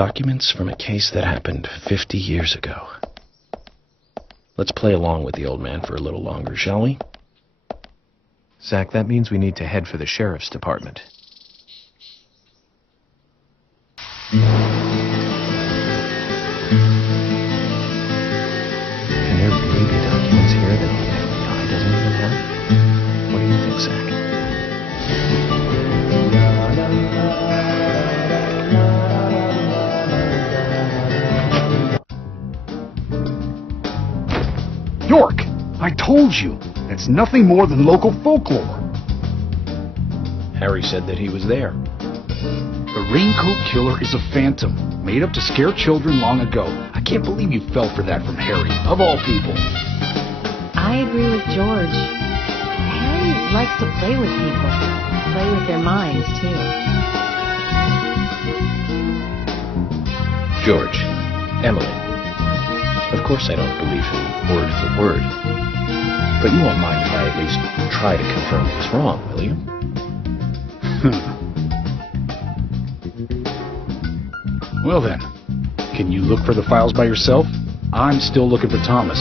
Documents from a case that happened 50 years ago. Let's play along with the old man for a little longer, shall we? Zach, that means we need to head for the sheriff's department. Can there really be documents here that the FBI doesn't even have? What do you think, Zach? York! I told you! It's nothing more than local folklore. Harry said that he was there. The Raincoat Killer is a phantom, made up to scare children long ago. I can't believe you fell for that from Harry, of all people. I agree with George. Harry likes to play with people. Play with their minds, too. George, Emily. Of course I don't believe him word for word. But you won't mind if I at least try to confirm what's wrong, will you? Well then, can you look for the files by yourself? I'm still looking for Thomas.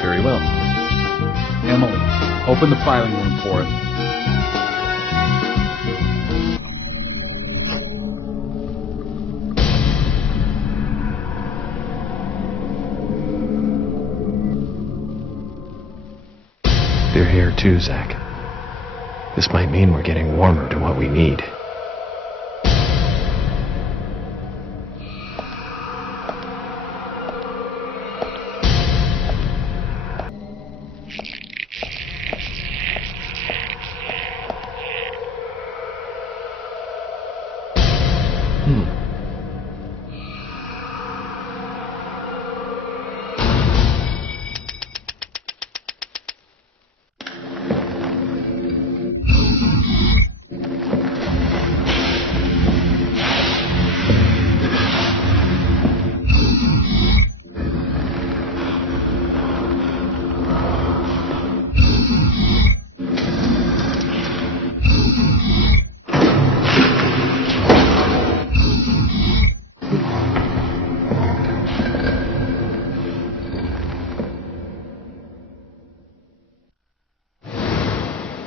Very well. Emily, open the filing room for him. They're here too, Zach. This might mean we're getting warmer to what we need.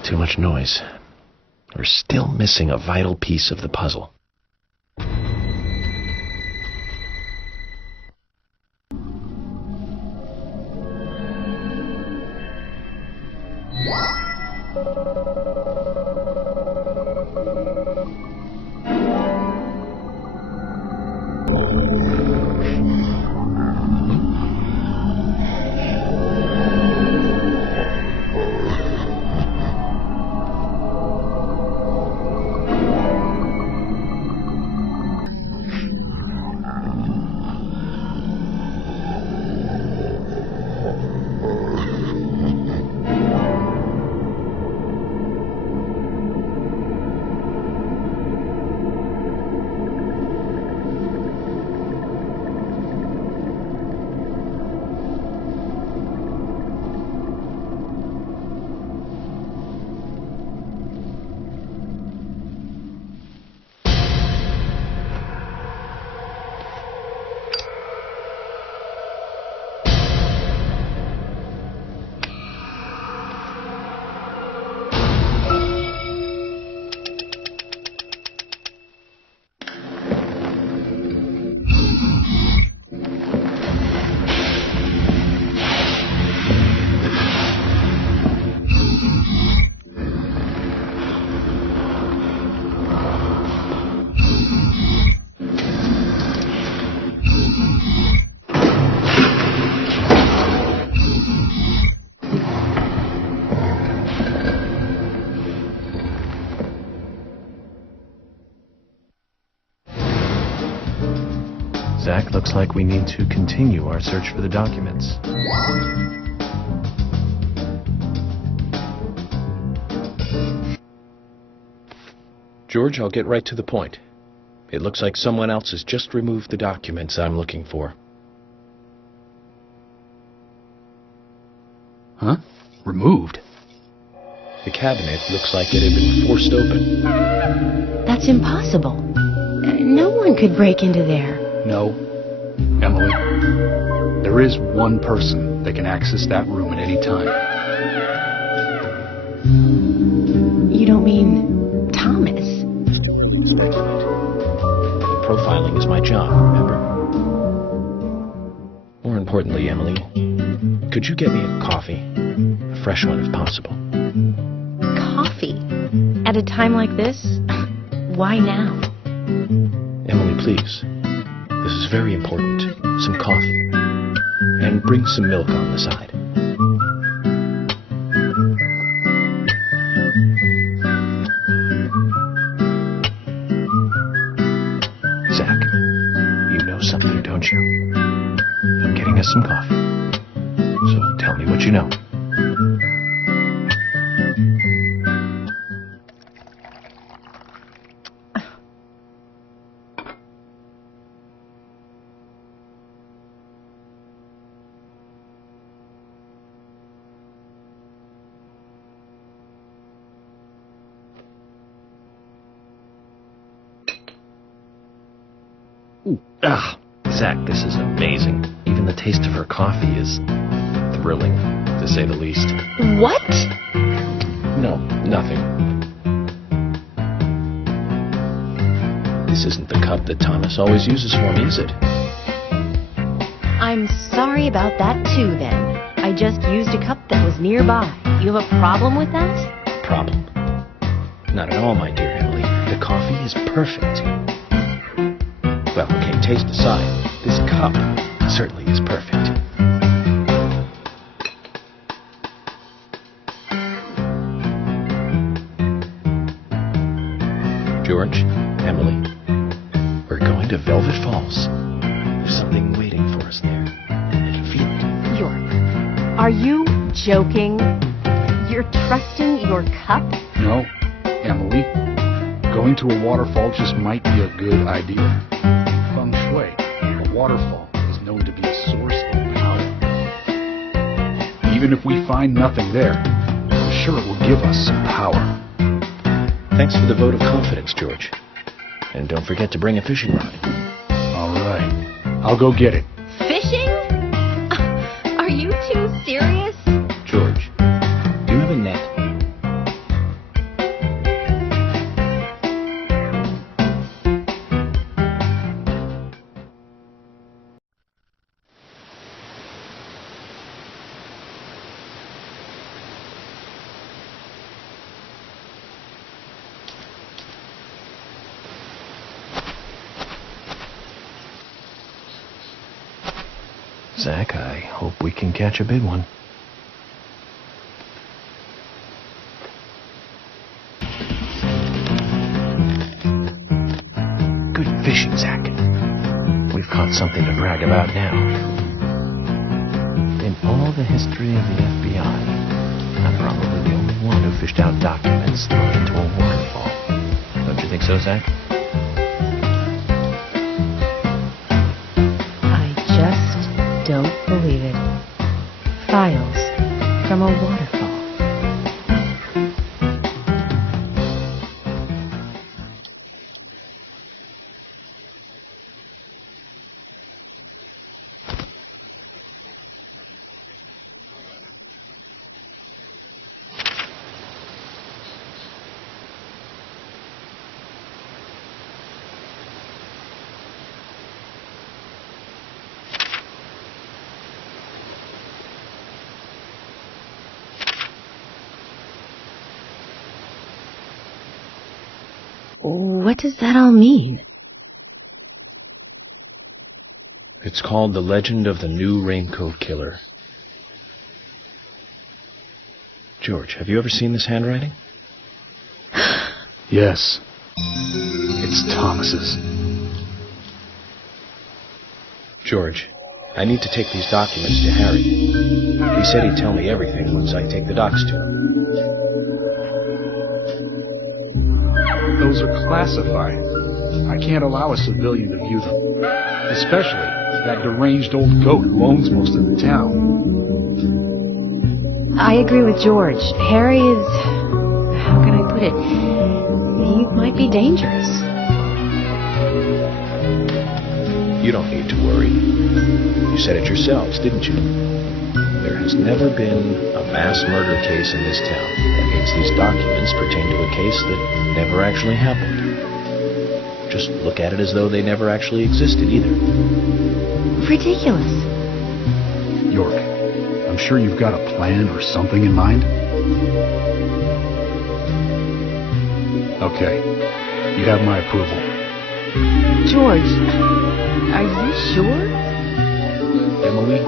Too much noise. We're still missing a vital piece of the puzzle. Zach, looks like we need to continue our search for the documents. George, I'll get right to the point. It looks like someone else has just removed the documents I'm looking for. Huh? Removed? The cabinet looks like it had been forced open. That's impossible. No one anyone could break into there. No, Emily. There is one person that can access that room at any time. You don't mean Thomas? Speculate. Profiling is my job, remember? More importantly, Emily, could you get me a coffee? A fresh one if possible. Coffee? At a time like this? Why now? Emily, please. This is very important. Some coffee. And bring some milk on the side. Zach, you know something, don't you? I'm getting us some coffee. So tell me what you know. Ooh, Zach, this is amazing. Even the taste of her coffee is thrilling, to say the least. What? No, nothing. This isn't the cup that Thomas always uses for me, is it? I'm sorry about that too, then. I just used a cup that was nearby. You have a problem with that? Problem? Not at all, my dear Emily. The coffee is perfect. Well, okay, taste aside, this cup certainly is perfect. George, Emily, we're going to Velvet Falls. There's something waiting for us there. I can feel it. York, are you joking? You're trusting your cup? No, Emily. Going to a waterfall just might be a good idea. Feng Shui, a waterfall is known to be a source of power. Even if we find nothing there, I'm sure it will give us some power. Thanks for the vote of confidence, George. And don't forget to bring a fishing rod. All right. I'll go get it. Fishing? Are you too serious? George, do you have a net? Zach, I hope we can catch a big one. Good fishing, Zach. We've caught something to brag about now. In all the history of the FBI, I'm probably the only one who fished out documents thrown into a waterfall. Don't you think so, Zach? Don't believe it. Files from a waterfall. What does that all mean? It's called The Legend of the New Raincoat Killer. George, have you ever seen this handwriting? Yes. It's Thomas's. George, I need to take these documents to Harry. He said he'd tell me everything once I take the docs to him. Those are classified. I can't allow a civilian to view them. Especially that deranged old goat who owns most of the town. I agree with George. Harry is... how can I put it? He might be dangerous. You don't need to worry. You said it yourselves, didn't you? There has never been a mass murder case in this town. That means these documents pertain to a case that never actually happened. Just look at it as though they never actually existed either. Ridiculous. York, I'm sure you've got a plan or something in mind. Okay, you have my approval. George, are you sure? Emily,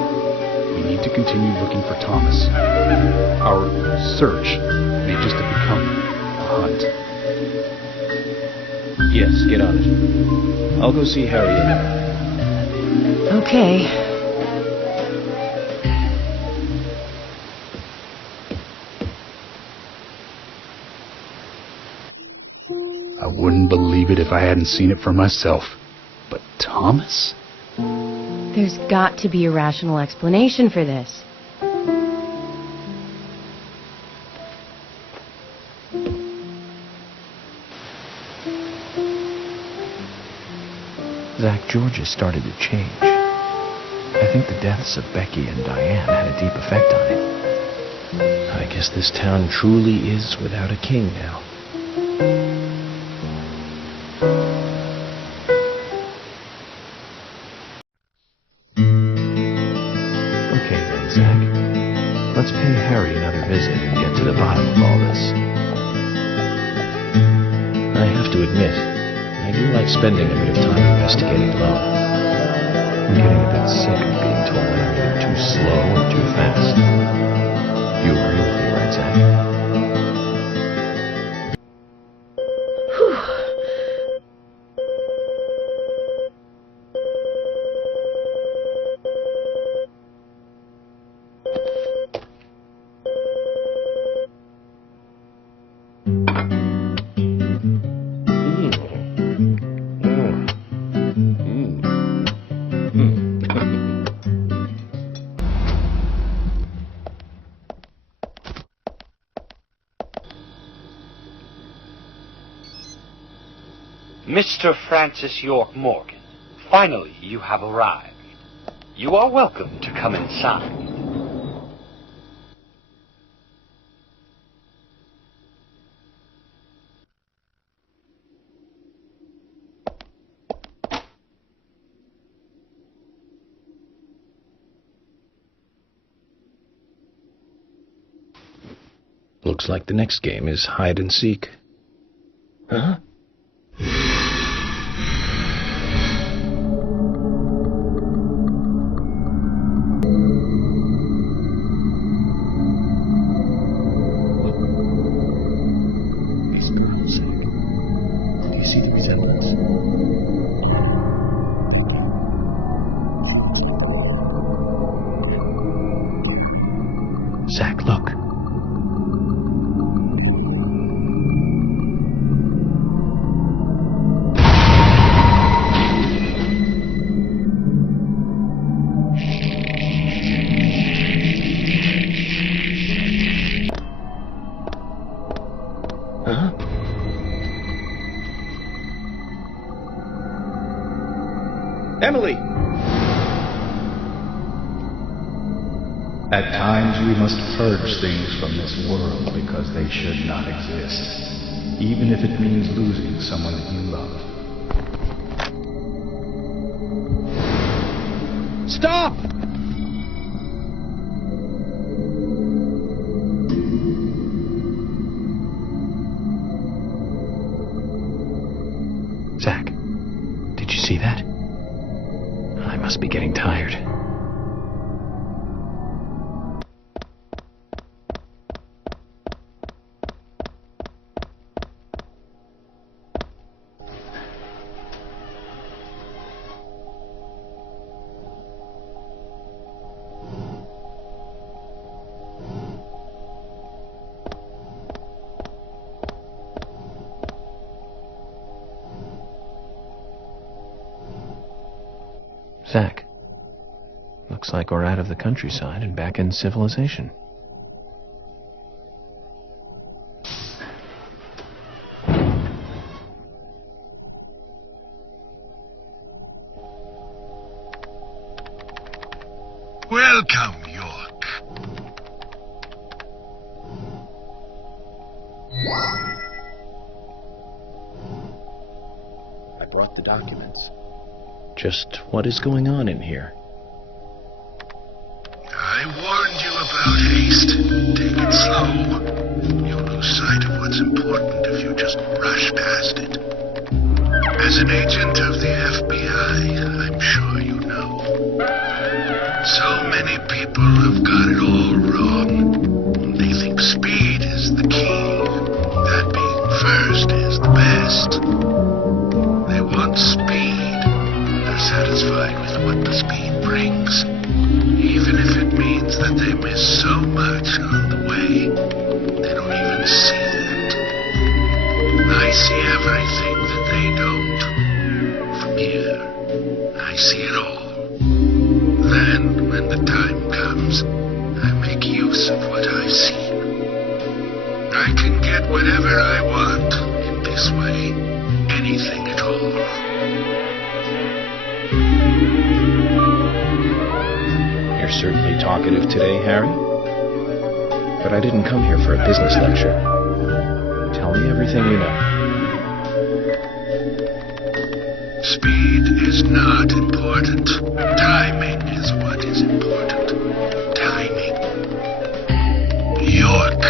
we need to continue looking for Thomas. Our search may just have become a hunt. Yes, get on it. I'll go see Harry again. Okay. I wouldn't believe it if I hadn't seen it for myself. But Thomas? There's got to be a rational explanation for this. Zach, George has started to change. I think the deaths of Becky and Diane had a deep effect on him. I guess this town truly is without a king now. Okay then, Zach. Let's pay Harry another visit and get to the bottom of all this. I have to admit, I do like spending a bit of time investigating alone. I'm getting a bit sick of being told that I'm either too slow or too fast. You agree with me, right, Zach? Mr. Francis York Morgan, finally you have arrived. You are welcome to come inside. Looks like the next game is hide and seek. Huh? Zach, look. Huh? Emily! At times we must purge things from this world because they should not exist, even if it means losing someone that you love. Stop! Zach, did you see that? I must be getting tired. Zach, looks like we're out of the countryside and back in civilization. Welcome, York. I brought the documents. Just what is going on in here? I warned you about haste. Take it slow. You'll lose sight of what's important if you just rush past it. As an agent of the FBI, I'm sure you know. So many people have got it all wrong. They think speed is the key. That being first is the best. They want speed. They're satisfied with what the speed brings. Even if it means that they miss so much on the way, they don't even see that. I see everything that they don't. From here, I see it all. Then, when the time comes, I make use of what I've seen. I can get whatever I want in this way. Anything at all. You're certainly talkative today, Harry. But I didn't come here for a business lecture. Tell me everything you know. Speed is not important. Timing is what is important. Timing. York,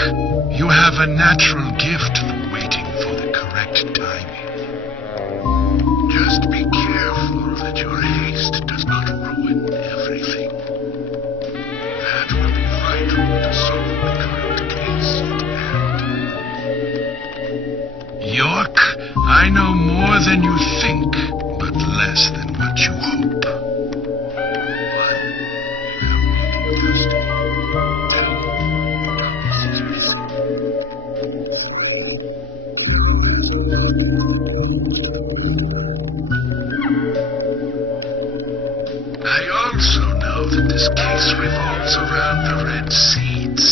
you have a natural gift for waiting for the correct timing. Just be careful that your haste does not ruin everything. That will be vital to solve the current case at hand. York, I know more than you think, but less than what you hope. One, you have trust. I also know that this case revolves around the red seeds.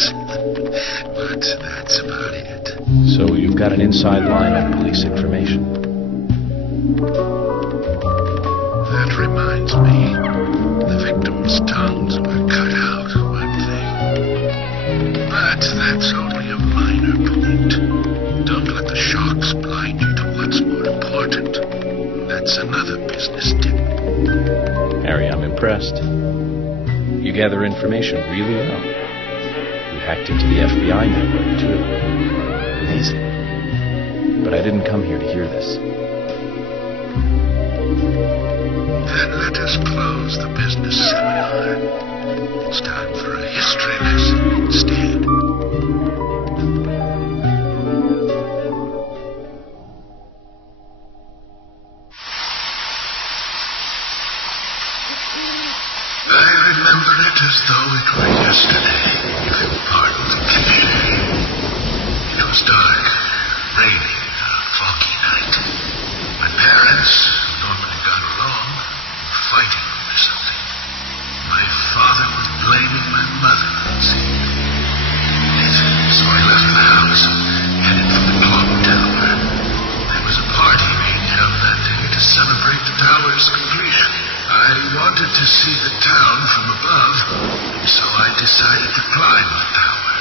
But that's about it. So you've got an inside line on police information. That reminds me. The victims' tongues were cut out, weren't they? But that's only a minor point. Don't let the shocks blind you to what's more important. That's another business tip. Harry, I'm impressed. You gather information really well. You hacked into the FBI network, too. Amazing. But I didn't come here to hear this. Then let us close the business seminar. It's time for a history lesson instead. I remember it as though it were yesterday, if you'll pardon the cliché. It was dark, raining, a foggy night. My parents, who normally got along, were fighting over something. My father was blaming my mother, it seemed. So I left the house and headed for the clock tower. There was a party being held that day to celebrate the tower's completion. I wanted to see the town from above, and so I decided to climb the tower.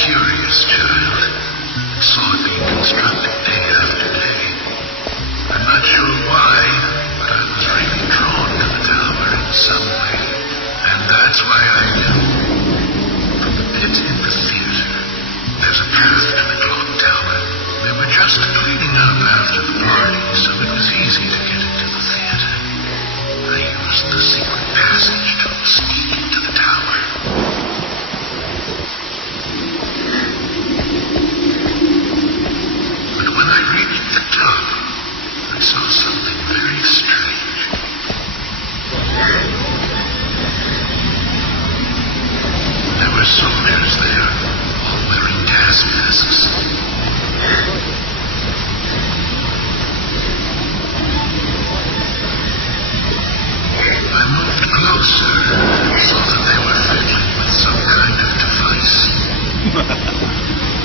Curious child. I saw it being constructed day after day. I'm not sure why, but I was really drawn to the tower in some way. And that's why I knew. From the pit in the theater, there's a path to the clock tower. They were just cleaning up after the party, so it was easy to get into the theater. I used the secret passage to sneak into the tower. But when I reached the top, I saw something very strange. There were soldiers there, all wearing gas masks. I moved closer and saw that they were fiddling with some kind of device.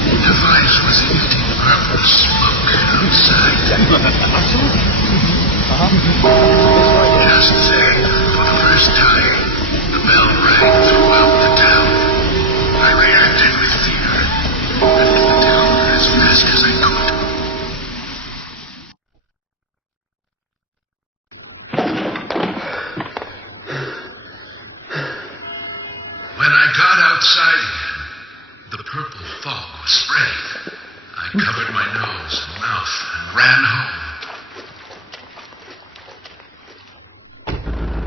The device was emitting purple smoke outside. Just then, for the first time, the bell rang throughout the town. I reacted with fear and left the town as fast as I could. When I got outside again, the purple fog was spreading. I covered my nose and mouth and ran home.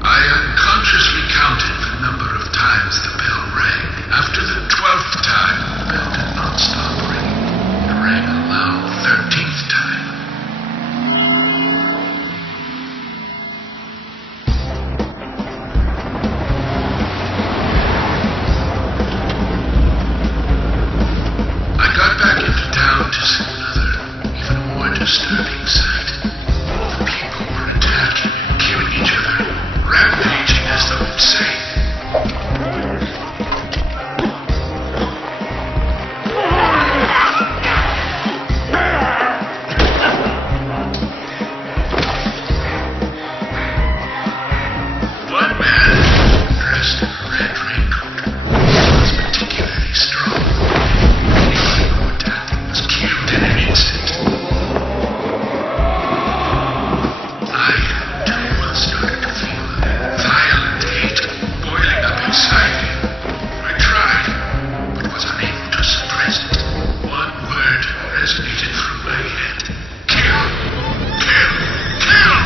I unconsciously counted the number of times the bell rang. After the 12th time, the bell did not stop ringing. It rang a loud 13th time. I got back into town to see another, even more disturbing sight. The people were attacking and killing each other, rampaging as though insane. One man, dressed in a red raincoat, was particularly strong. Anyone who attacked him was killed in an instant. I, too, started to feel violent hate boiling up inside me. I tried, but was unable to suppress it. One word resonated through my head. Kill! Kill! Kill!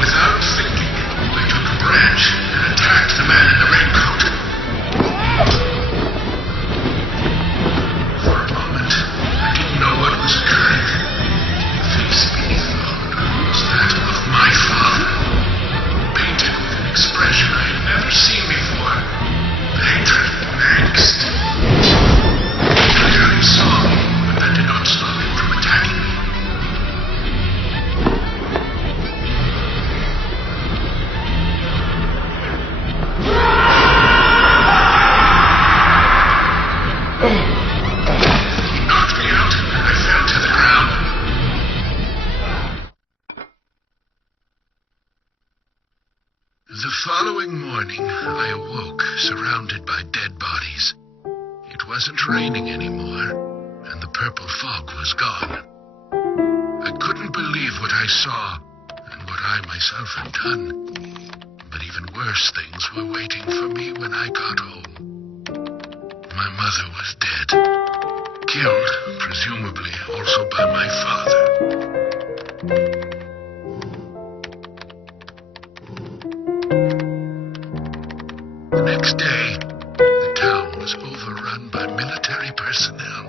Without thinking, I took a branch and attacked the man in the raincoat. For a moment, I didn't know what was occurring. The face beneath the hood was that of my father, painted with an expression I had never seen before. Hatred and angst. He clearly saw me, but that did not stop him from attacking me. He knocked me out, and I fell to the ground. The following morning, I awoke surrounded by dead bodies. It wasn't raining anymore, and the purple fog was gone. I couldn't believe what I saw and what I myself had done. But even worse things were waiting for me when I got home. My mother was dead, killed, presumably also by my father. The next day, the town was overrun by military personnel.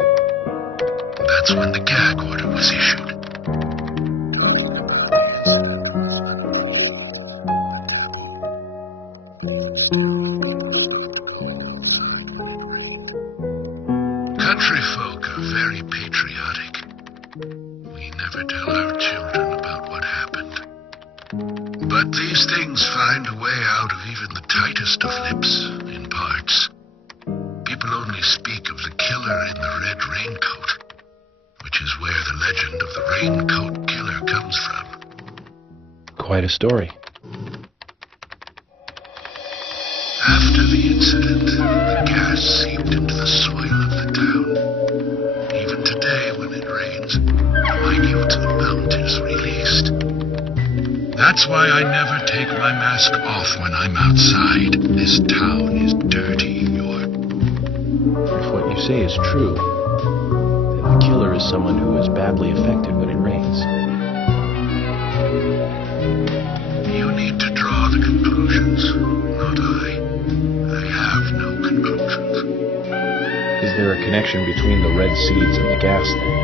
That's when the gag order was issued. Country folk are very patriotic. We never tell our children about what happened. But these things find a way out of even the tightest of lips, in parts. People only speak of the killer in the red raincoat, which is where the legend of the raincoat killer comes from. Quite a story. After the incident, the gas seeped into the soil of the town. Even today, when it rains, a minute amount is released. That's why I never take my mask off when I'm outside. This town is dirty, York. If what you say is true, then the killer is someone who is badly affected when it rains. You need to draw the conclusions, not I. I have no conclusions. Is there a connection between the red seeds and the gas then?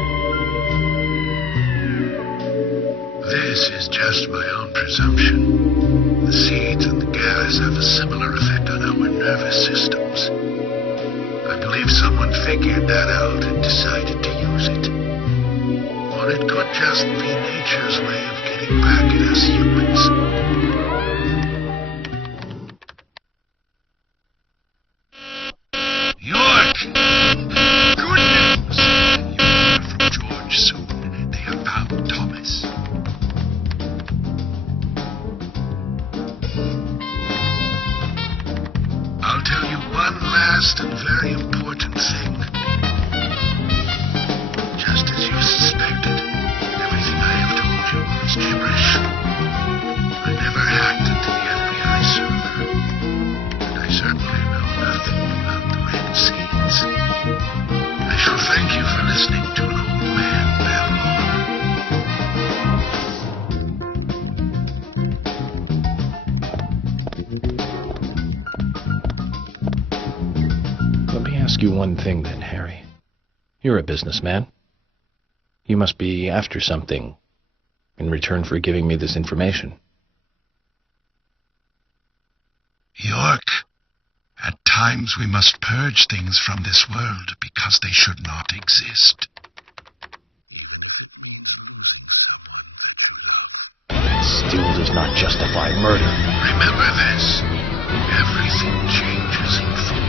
This is just my own presumption. The seeds and the gas have a similar effect on our nervous systems. I believe someone figured that out and decided to use it. Or it could just be nature's way of getting back at us humans. York! Good news! You'll hear from George soon. They have found Thomas. ask you one thing then, Harry. You're a businessman. You must be after something in return for giving me this information. York, at times we must purge things from this world because they should not exist. It still does not justify murder. Remember this. Everything changes in form.